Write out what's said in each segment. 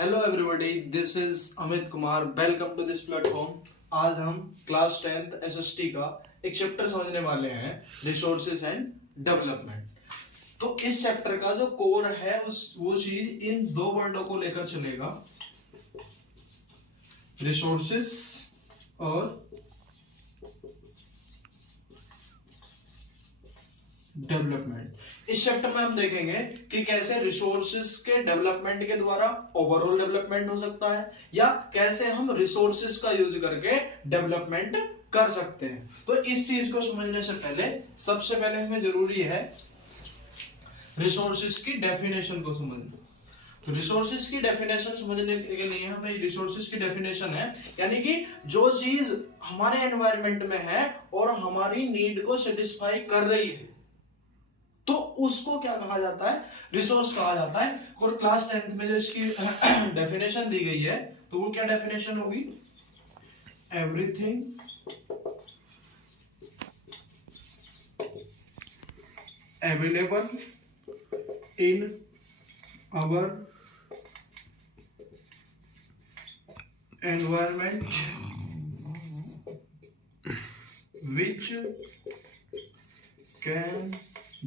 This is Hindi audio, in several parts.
Hello everybody, this is Amit Kumar. Welcome to this platform. आज हम क्लास 10th एसएसटी का एक चैप्टर समझने वाले हैं, रिसोर्सेज एंड डेवलपमेंट। तो इस चैप्टर का जो कोर है वो चीज इन दो वर्डों को लेकर चलेगा, रिसोर्सेज और डेवलपमेंट। इस चैप्टर में हम देखेंगे कि कैसे रिसोर्सेज के डेवलपमेंट के द्वारा ओवरऑल डेवलपमेंट हो सकता है या कैसे हम रिसोर्सेज का यूज करके डेवलपमेंट कर सकते हैं। तो इस चीज को समझने से पहले सबसे पहले हमें जरूरी है रिसोर्सेज की डेफिनेशन को समझना। तो रिसोर्सेज की डेफिनेशन समझने के लिए हमें रिसोर्सेज की डेफिनेशन है यानी कि जो चीज हमारे एनवायरनमेंट में है और हमारी नीड को सेटिस्फाई कर रही है, तो उसको क्या कहा जाता है? रिसोर्स कहा जाता है। और क्लास 10th में जो इसकी डेफिनेशन दी गई है, तो वो क्या डेफिनेशन होगी? Everything available in our environment which can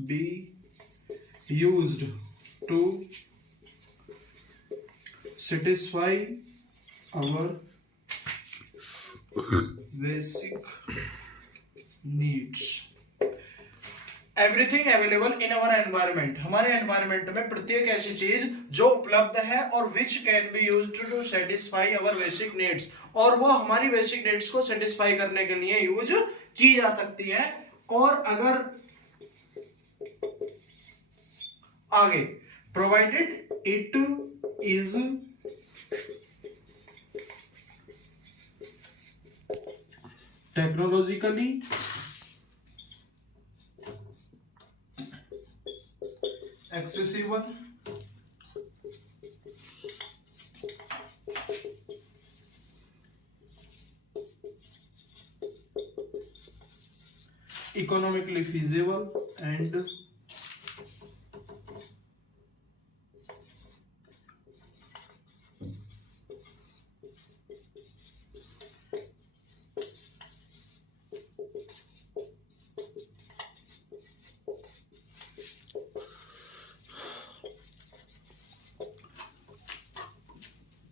be used to satisfy our basic needs. Everything available in our environment, हमारे एनवायरमेंट में प्रत्येक ऐसी चीज जो उपलब्ध है और which can be used to satisfy our basic needs, और वो हमारी बेसिक नीड्स को सेटिस्फाई करने के लिए यूज की जा सकती है। और अगर आगे provided it is technologically accessible, economically feasible and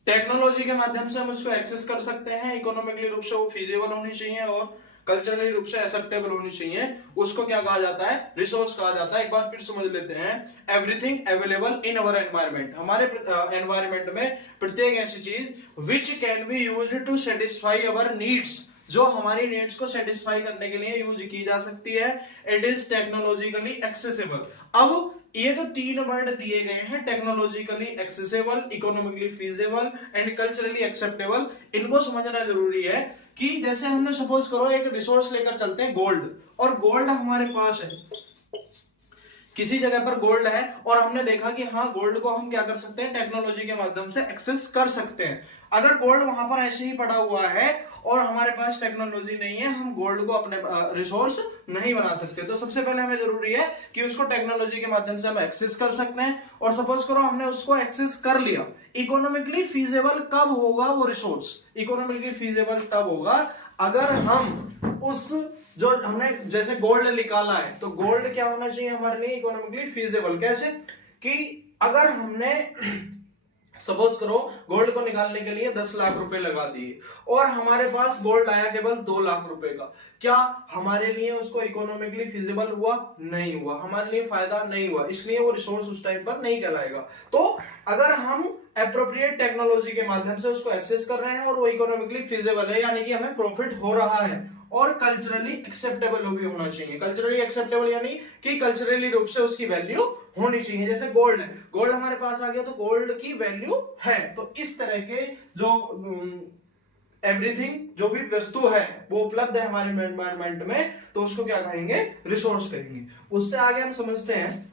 technology के माध्यम से हम उसको एक्सेस कर सकते हैं। इकोनॉमिकली रूप से वो फीजिबल होनी चाहिए और कल्चरली रूप से एक्सेप्टेबल होनी चाहिए। उसको क्या कहा जाता है? रिसोर्स कहा जाता है। एक बार फिर समझ लेते हैं। Everything available in our environment, हमारे एनवायरनमेंट में प्रत्येक ऐसी चीज which can be used to satisfy our needs, जो हमारी नीड्स को सेटिस्फाई करने के लिए यूज की जा सकती है। It is technologically accessible. अब ये जो तीन वर्ड दिए गए हैं, technologically accessible, economically feasible and culturally acceptable, इनको समझना जरूरी है। कि जैसे हमने सपोज करो एक रिसोर्स लेकर चलते हैं गोल्ड, और गोल्ड हमारे पास है, किसी जगह पर गोल्ड है और हमने देखा कि हाँ गोल्ड को हम क्या कर सकते हैं? टेक्नोलॉजी के माध्यम से एक्सेस कर सकते हैं। अगर गोल्ड वहां पर ऐसे ही पड़ा हुआ है और हमारे पास टेक्नोलॉजी नहीं है, हम गोल्ड को अपने रिसोर्स नहीं बना सकते। तो सबसे पहले हमें जरूरी है कि उसको टेक्नोलॉजी के माध्यम से हम एक्सेस कर सकते हैं। और सपोज करो हमने उसको एक्सेस कर लिया, इकोनॉमिकली फीजिबल कब होगा वो रिसोर्स? इकोनॉमिकली फीजिबल तब होगा अगर हम उस जो हमने जैसे गोल्ड निकाला है, तो गोल्ड क्या होना चाहिए हमारे लिए? Economically feasible. कैसे? कि अगर हमने सपोज करो गोल्ड को निकालने के लिए 10 लाख रुपए लगा दिए और हमारे पास गोल्ड आया केवल 2 लाख रुपए का, क्या हमारे लिए उसको इकोनॉमिकली फिजिबल हुआ? नहीं हुआ, हमारे लिए फायदा नहीं हुआ, इसलिए वो रिसोर्स उस टाइम पर नहीं कहलाएगा। तो अगर हम एप्रोप्रिएट टेक्नोलॉजी के माध्यम से उसको एक्सेस कर रहे हैं और वो इकोनॉमिकली फिजिबल है, यानी कि हमें प्रॉफिट हो रहा है, और कल्चरली एक्सेप्टेबल भी होना चाहिए। कल्चरली एक्सेप्टेबल यानी कि कल्चरली रूप से उसकी वैल्यू होनी चाहिए। जैसे गोल्ड है, गोल्ड हमारे पास आ गया तो गोल्ड की वैल्यू है। तो इस तरह के जो एवरीथिंग, जो भी वस्तु है वो उपलब्ध है हमारे एनवायरनमेंट में, तो उसको क्या कहेंगे? रिसोर्स कहेंगे। उससे आगे हम समझते हैं